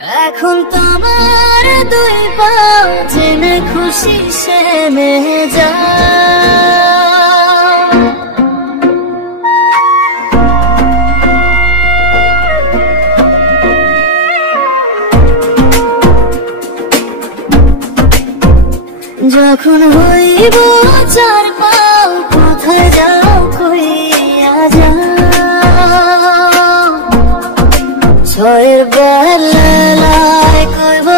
এখন তোমার দুই পাও জেনে খুশি সে মেয়ে যা। যখন হইব চার পাও কোথায় যাও কইয়া যাও, ছয়ের বেলায় কইব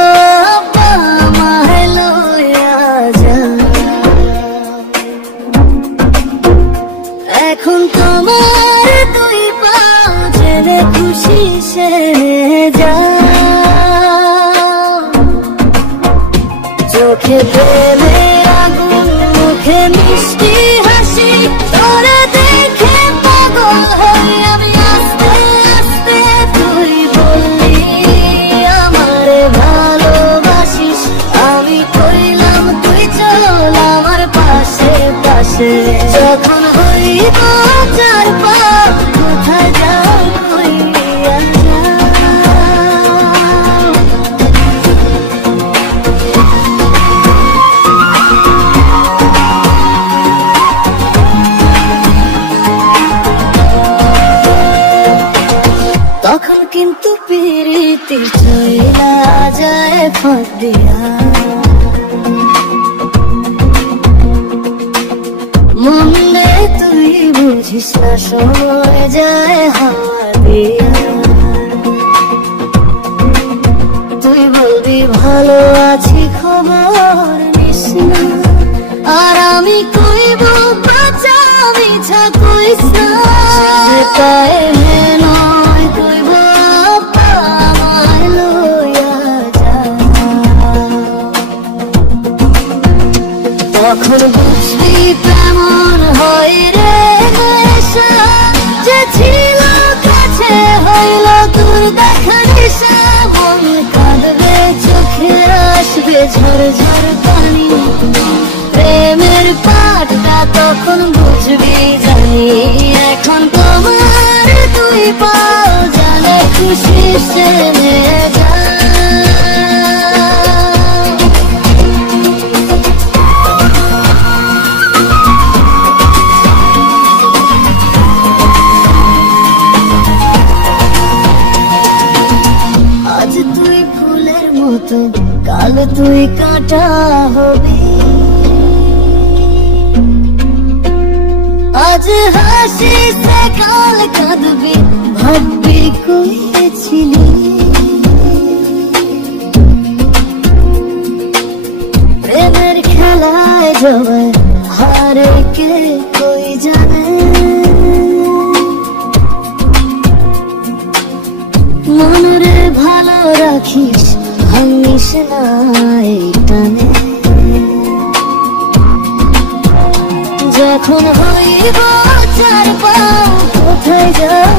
আমায় লইয়া যাও। এখন তোমার দুই পাও জেনে খুশি সে যাও, চোখে প্রেমের আগুন মুখে মিষ্টি হাসি, তোরা দেখে পাগল হই আমি আস্তে আস্তে। তুই বললি আমারে ভালোবাসিস, আমি কইলাম তুই চল আমার পাশে পাশে। যখন হইব চার পা কোথায় যাও কইয়া যাও। তখন কিন্তু পিরিতি চইলা যায় ফাঁক দিয়া, মনে তুই বুঝিস না সময় যায় হাওয়া দিয়া। তুই বলবি ভালো আছি খবর নিস না, আর আমি কইব বাঁচা মিছা কইস না। তাই নয় কইব আমায় লইয়া যা, তখন বুঝবি কেমন হয় রে নেশা। যে ছিল কাছে হইল তোর দেখা নিশা, মন কাঁদবে চোখে আসবে ঝড় ঝড় পানি। প্রেমের পাঠটা তখন বুঝবি জানি, এখন তোমার দুই পাও জানে খুশি সে নিয়ে যা। আজ তুই ফুলের মতো কাল তুই কাঁটা হবি, আজ হাসিস কাল কাঁদবি ভাববি কইছিলি। প্রেমের খেলায় জবাই হারে কে কই জানে, মনরে ভালো রাখিস ভাঙিস না এই টানে। যখন হইব চার পাও কোথায় যাও